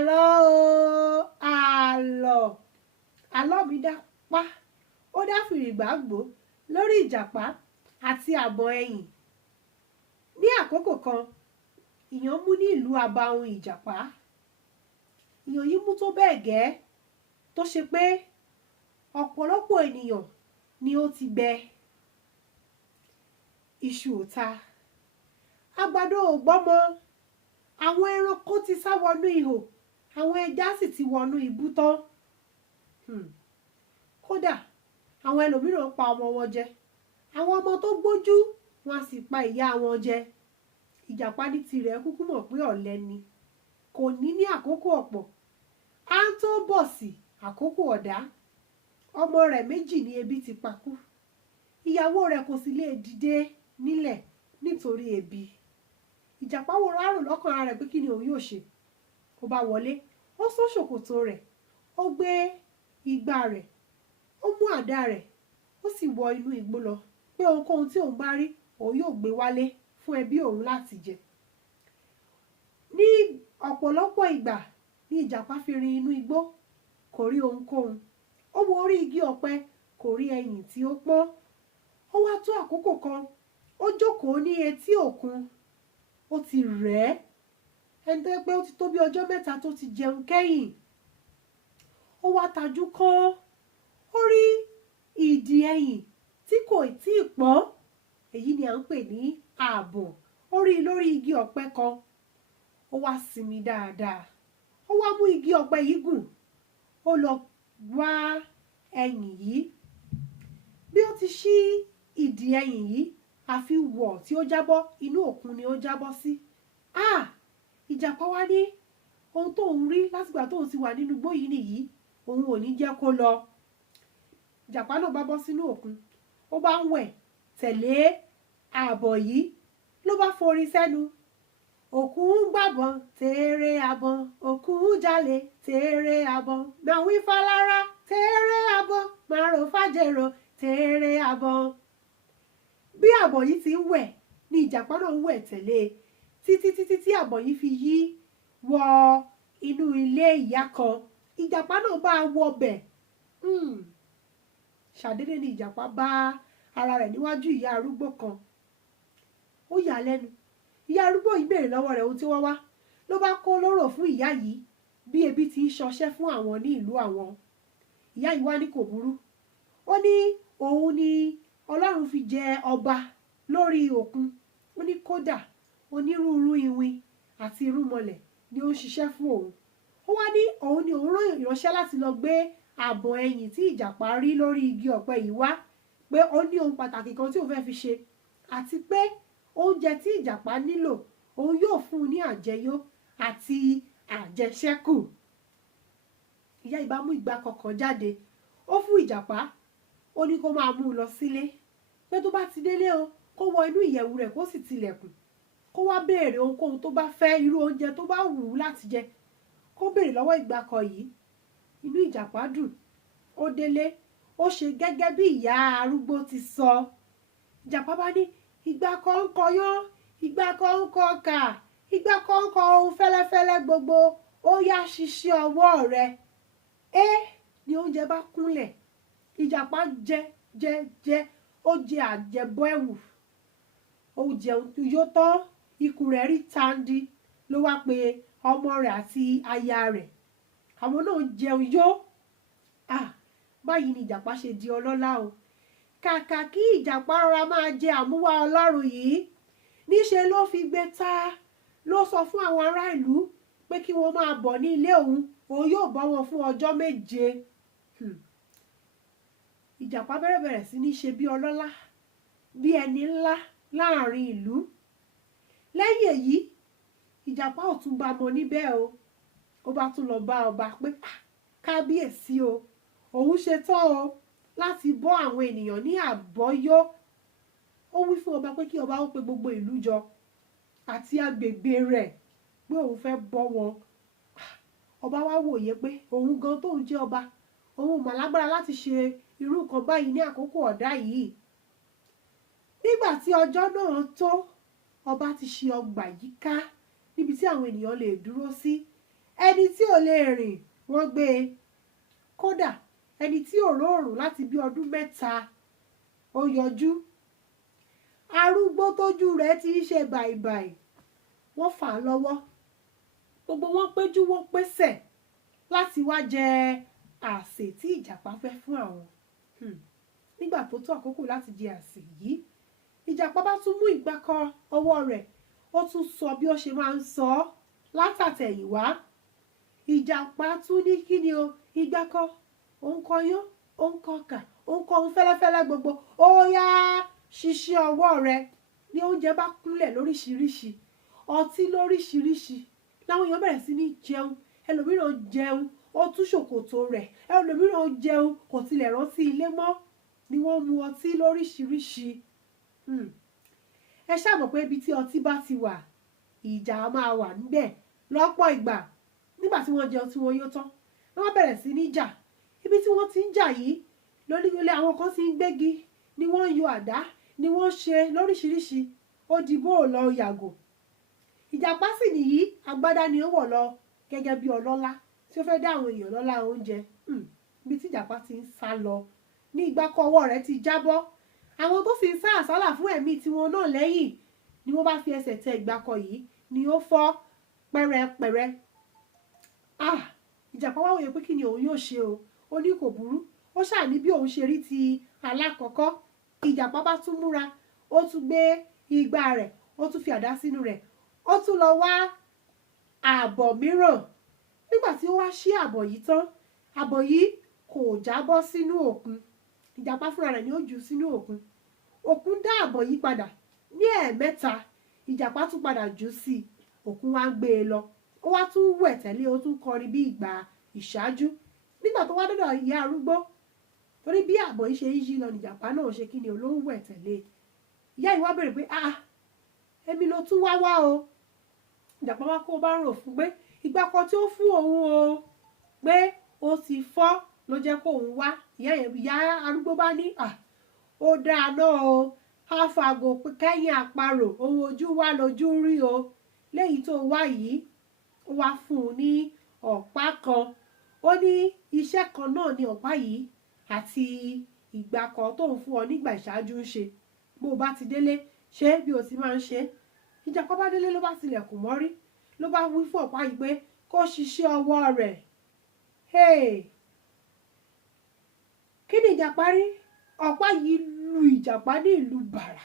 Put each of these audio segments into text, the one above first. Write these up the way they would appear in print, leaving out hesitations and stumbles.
àlọ́ o àlọ́ àlọ́ mi dá pá ó dá fìrìgbàgbó lórí ìjàpá àti àbọ̀ ẹyìn. Ní àkókò kan ìyàn mú ní ìlú abahun ìjàpá. Ìyàn yìí mú tó bẹ́ẹ̀ gẹ́ tó ṣe pé ọ̀pọ̀lọpọ̀ ènìyàn ni ó ti gbẹ. Iṣu ò ta, àgbàdo ò gbọ́mọ, àwọn ẹranko ti sá wọnú ihò, àwọn ẹja sì ti wọnú ibú tán. Kódà àwọn ẹlòmíràn pa ọmọ wọn jẹ, àwọn ọmọ tó gbójú wọn a sì pa ìyá wọn jẹ. Ìjàpá ní tirẹ̀ kúkú mọ̀ pé ọ̀lẹ ni, kò ní àkókò ọ̀pọ̀, á tó bọ̀ sí àkókò ọ̀dá. Ọmọ rẹ̀ méjì ní ebi ti pa kú, ìyàwó rẹ̀ kò sì lè dìde nílẹ̀ nítorí ebi. Ìjàpá wo rárò lọ́kàn ara rẹ̀ pé kí ni òun yóò ṣe. Ó bá wọlé, ó sán ṣòkòtò rẹ̀, ó gbé igbá rẹ̀, ó mú àdá rẹ̀, ó sì wọ inú igbó lọ pé ohunkóhun tí òun bá rí òun yóò gbé wálé fún ẹbí òun láti jẹ. Ní ọ̀pọ̀lọpọ̀ ìgbà ni ìjàpá fi rin inú igbó, kò rí ohunkóhun. Ó wo orí igi ọ̀pẹ, kò rí ẹyìn tí ó pọ́n. Ó wá tó àkókò kan, ó jókòó ní etí òkun, ó ti rẹ̀ ẹ́, ẹni tó yẹ pé ó ti tó bí ọjọ́ mẹ́ta tó ti jẹun kẹ́yìn. Ó wá tajú kán, ó rí ìdì ẹyìn tí kò tíì pọ́n, èyí ni à ń pè ní ààbọ̀. Ó rí i lórí igi ọ̀pẹ kan. Ó wá sinmi dáadáa, ó wá mú igi ọ̀pẹ yìí gùn, ó lọ wá ẹyìn yìí. Bí ó ti ṣí ìdì ẹyìn yìí, àfi wọ̀ tí ó jábọ́, inú òkun ni ó jábọ́ sí. Ìjàpá wá ní ohun tóun rí látìgbà tóun ti wà nínú igbó yìí nìyí, òun ò ní jẹ́ kó lọ. Ìjàpá náà bá bọ́ sínú òkun, ó bá ń wẹ̀ tẹ̀lé ààbọ̀ yìí, ló bá forí sẹ́nu. Òkun ń gbàbọn tèrè àbọn, òkun ń jalè tèrè àbọn, máa wí fálára tèrè àbọn, máa rò fàjèrò tèrè àbọn. Bí ààbọ̀ yìí ti ń wẹ̀ ni ìjàpá náà ń wẹ̀ tẹ̀lé títí tí ààbọ̀ yìí fi yí wọ inú ilé ìyá kan. Ìjàpá náà bá wọ bẹ̀. Ṣàdédé ni ìjàpá bá ara rẹ̀ níwájú ìyá arúgbó kan. Ó yà á lẹ́nu. Ìyá arúgbó yìí béèrè lọ́wọ́ rẹ̀ ohun tí wọ́n wá. Ló bá kó lóró fún ìyá yìí bí ebi ti ń ṣọṣẹ́ fún àwọn ní ìlú àwọn. Ìyá yìí wá ní kò burú. Ó ní òun ni Ọlọ́run fi jẹ ọba lórí òkun. Ó ní kódà onírúurú iwin àti irúnmọlẹ̀ ni ó ń ṣiṣẹ́ fún òun. Ó wá ní òun ni òun rán ìránṣẹ́ láti lọ gbé ààbọ̀ ẹyìn tí ìjàpá rí lórí igi ọ̀pẹ yìí wá, pé ó ní ohun pàtàkì kan tí òun fẹ́ fi ṣe, àti pé oúnjẹ tí ìjàpá nílò òun yóò fún un ní àjẹyó àti àjẹṣẹ́kù. Ìyá ìbá mú ìgbà kọ̀ọ̀kan jáde, ó fún ìjàpá, ó ní kó máa mú un lọ sílé, pé tó bá ti délé o kó wọ inú ìyẹ̀wù rẹ̀ kó sì tilẹ̀kùn, kó wá béèrè ohunkóhun tó bá fẹ́, irú oúnjẹ tó bá wù ú láti jẹ, kó béèrè lọ́wọ́ ìgbàkọ yìí. Inú ìjàpá dùn, ó délé, ó ṣe gẹ́gẹ́ bí ìyá arúgbó ti sọ. Ìjàpá bá ní ìgbà kan ń kọyán, ìgbà kan ń kọ ọkà, ìgbà kan ń kọ ohun fẹ́lẹ́fẹ́lẹ́ gbogbo, ó yá ṣiṣẹ́ ọwọ́ rẹ̀. Ni oúnjẹ bá kúnlẹ̀. Ìjàpá jẹ, ó jẹ àjẹbọ́ ẹ̀wù, ó jẹun yó tán, ikùn rẹ̀ rí tandi. Ló wá pe ọmọ rẹ̀ àti aya rẹ̀, àwọn náà jẹun yó. Báyìí ni ìjàpá ṣe di ọlọ́lá o. Kàkà kí ìjàpá rọra máa jẹ àmúwá Ọlọ́run yìí, níṣe ló fi gbé ta, ló sọ fún àwọn ará ìlú pé kí wọ́n máa bọ̀ ní ilé òun yóò bọ́ wọn fún ọjọ́ 7. Ìjàpá bẹ̀rẹ̀ sí ní ṣe bí ọlọ́lá, bí ẹni ńlá láàrin ìlú. Lẹ́yìn èyí, ìjàpá ò tún bá mọ níbẹ̀ o. Ó bá tún lọ bá ọba pé kábíyèsí o, òun ṣetán o láti bọ́ àwọn ènìyàn ní àbọ́yó. Ó wí fún ọba pé kí ọba ó pe gbogbo ìlú jọ àti agbègbè rẹ̀ pé òun fẹ́ bọ́ wọn. Ọba wá wòye pé òun gan tóun jẹ́ ọba, òun mà lágbára láti ṣe irú nǹkan báyìí ní àkókò ọ̀dá yìí. Nígbà tí ọjọ́ náà tó, ọba ti ṣe ọgbà yíká níbi tí àwọn ènìyàn lè dúró sí. ẹni tí ò lè rìn wọ́n gbé e, kódà ẹni tí ò róòrùn láti bí ọdún 3 ó yọjú, arúgbó tójú rẹ̀ ti ń ṣe bàìbàì wọ́n fà á lọ́wọ́, gbogbo wọn péjú wọn pésẹ̀ láti wá jẹ àsè tí ìjàpá fẹ́ fún àwọn. Nígbà tó tó àkókò láti jẹ àsè yìí, ìjàpá bá tún mú ìgbákọ ọwọ́ rẹ̀, ó tún sọ bí ó ṣe máa ń sọ ọ́ látàtẹ̀yìnwá. Ìjàpá tún ní kí ni o, ìgbákọ òun kọ yán, òun kọ kà, òun kọ ohun fẹ́lẹ́fẹ́lẹ́ gbogbo, ó yá ṣíṣí ọwọ́ rẹ̀ ní oúnjẹ bá kúnlẹ̀ lóríṣiríṣi, ọtí lóríṣiríṣi, láwọn èèyàn bẹ̀rẹ̀ sí ní jẹun, ẹlòmíràn jẹun ó tú ṣòkòtò rẹ̀, ẹlòmíràn jẹun kò tilẹ̀ rántí ilé mọ́, ni wọ́n mu ọtí lóríṣiríṣi. Ẹ ṣáà mọ̀ pé ibi tí ọtí bá ti wà, ìjà máa wà níbẹ̀ lọ́pọ̀ ìgbà. Nígbà tí wọ́n jẹun tí wọ́n yó tán, wọ́n bẹ̀rẹ̀ sí ní jà. Ibi tí wọ́n ti ń jà yìí, lórílẹ̀ àwọn kan ti ń gbégi, ni wọ́n ń yọ àdá, ni wọ́n ṣe lóríṣiríṣi, ó di bó lọ yàgò. Ìjàpá sì nìyí, agbádá ni ó wọ̀ lọ gẹ́gẹ́ bí ọlọ́lá tí ó fẹ́ dá àwọn èèyàn lọ́lá oúnjẹ. Ibi tí ìjàpá ti ń sá lọ ní ìgbákọ ọwọ́ rẹ̀ ti jábọ́. Àwọn tó sì ń sá àsálà fún ẹ̀mí tiwọn náà lẹ́yìn ni wọ́n bá fi ẹsẹ̀ tẹ ìgbákọ yìí ni ó fọ́ pẹ́rẹpẹ̀rẹ. Ìjàpá wá wòye pé kí ni òun yóò ṣe o, ó ní kò burú, ó ṣáà ní bí òun ṣe rí ti alákọ̀ọ́kọ́. Ìjàpá bá tún múra, ó tún gbé igbá rẹ̀, ó tún fi àdá sínú rẹ̀, ó tún lọ wá àbọ̀ mìíràn. Nígbà tí ó wá ṣí àbọ̀ yìí tán, àbọ̀ yìí kò jábọ́ sínú òkun. Ìjàpá fúnra rẹ̀ ni ó jù sínú òkun. Òkun dá àbọ̀ yìí padà ní ẹ̀ẹ̀mẹ́ta. Ìjàpá tún padà jù sí i, òkun wá gbé e lọ. Ó wá tún wẹ̀ tẹ́lẹ̀, ó tún kọrin bí ìgbà ìṣáájú. Nígbà tó wá dọ́dọ̀ ìyá arúgbó, torí bí àbọ̀ yìí ṣe ń yí lọ ní ìjàpá náà ṣe kí ni ó ló ń wẹ̀ tẹ́lẹ̀. Ìyá yìí wá bèrè pé èmi ló tún wá o. Ìjàpá wá kó bá rò fún pé ìgbákọ tí ó fún òun o pé ó ti fọ́ ló jẹ́ kó òun wá. Ìyá arúgbó bá ní ó dáa náà o, á fàgò kẹ́yìn àparò, ohun ojú wá lójú rí o. Léyìí tó wá yìí, ó wá fún un ní ọ̀pá kan. Ó ní iṣẹ́ kan náà ni ọ̀pá yìí àti ìgbákọ tó ń fún ọ nígbà ìṣáájú ń ṣe. Bó o bá ti délé, ṣe bí o ti máa ń ṣe. Ìjàpá bá délé ló bá tilẹ̀kùn mọ́rí, ló bá wí fún ọ̀pá yìí pé kó ṣiṣẹ́ ọwọ́ rẹ̀. Kí ni ìjàpá rí? Ọ̀pá yìí lu ìjàpá ní ìlú bàrà.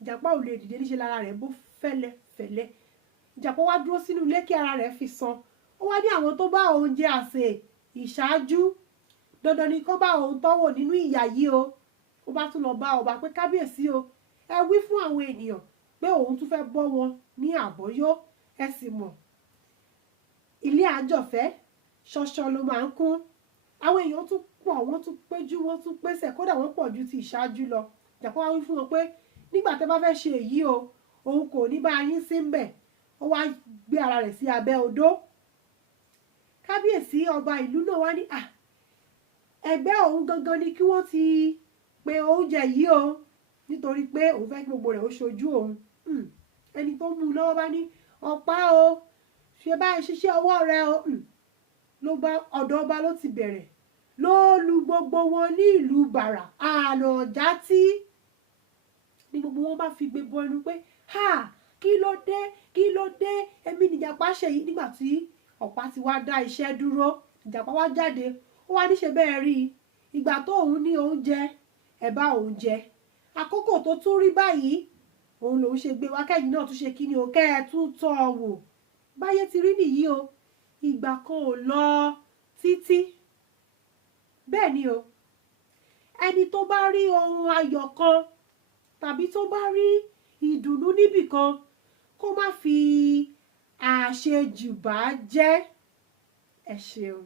Ìjàpá ò lè dìde, níṣe lára rẹ̀ bó fẹ́lẹ́fẹ́lẹ́. Ìjàpá wá dúró sínú ilé kí ara rẹ̀ fi san. Ó wá ní àwọn tó bá òun jẹ àsè ìṣáájú, dandan ni kó bá òun tọ́wò nínú ìyà yìí o. Ó bá tún lọ bá ọba pé kábíyèsí o, ẹ wí fún àwọn ènìyàn pé òun tún fẹ́ bọ́ wọn ní àbọ́yó. Ẹ sì mọ̀, ilé àjọfẹ́ ṣọṣọ ló máa ń kún. Àwọn èèyàn tún pọ̀, wọ́n tún péjú, wọ́n tún pésẹ̀, kódà wọ́n pọ̀ ju ti ìṣáájú lọ. Ìjàpá wá wí fún wọn pé nígbà tẹ́ bá fẹ́ ṣe èyí o, òun kò ní bá yín sí ń bẹ̀. Ó wá gbé ara rẹ̀ sí abẹ́ odó. Kábíyèsí ọba ìlú náà wá ní ẹgbẹ́ òun gangan ni kí wọ́n ti pe oúnjẹ yìí o, nítorí pé òun fẹ́ kí gbogbo rẹ̀ ó ṣojú òun. Ẹni tó mú un lọ́wọ́ bá ní ọ̀pá o, ṣe báyìí ṣiṣẹ́ ọwọ́ rẹ o. Ló bá ọ̀dọ̀ ọba ló ti bẹ̀rẹ̀, ló lu gbogbo wọn ní ìlú bàrà, àná játí. Ní gbogbo wọn bá fi gbé bọ ẹnu pé kí ló dé, kí ló dé, èmi nìjàpá ṣe yìí. Nígbà tí ọ̀pá ti wá dá iṣẹ́ dúró, ìjàpá wá jáde, ó wá níṣe bẹ́ẹ̀ rí i. Ìgbà tó òun ní oúnjẹ, ẹ bá òun jẹ. Àkókò tó tún rí báyìí, òun lòun ṣe gbé wá, kẹ́yìn náà tún ṣe kí ni o, kẹ́ ẹ tún tọ́ ọ wò. Báyé ti rí nìyí o, ìgbà kan ò lọ títí. Bẹ́ẹ̀ ni o, ẹni tó bá rí ohun ayọ̀ kan tàbí tó bá rí ìdùnnú níbì kan, kó má fi àṣejù bà á jẹ́. Ẹ ṣeun.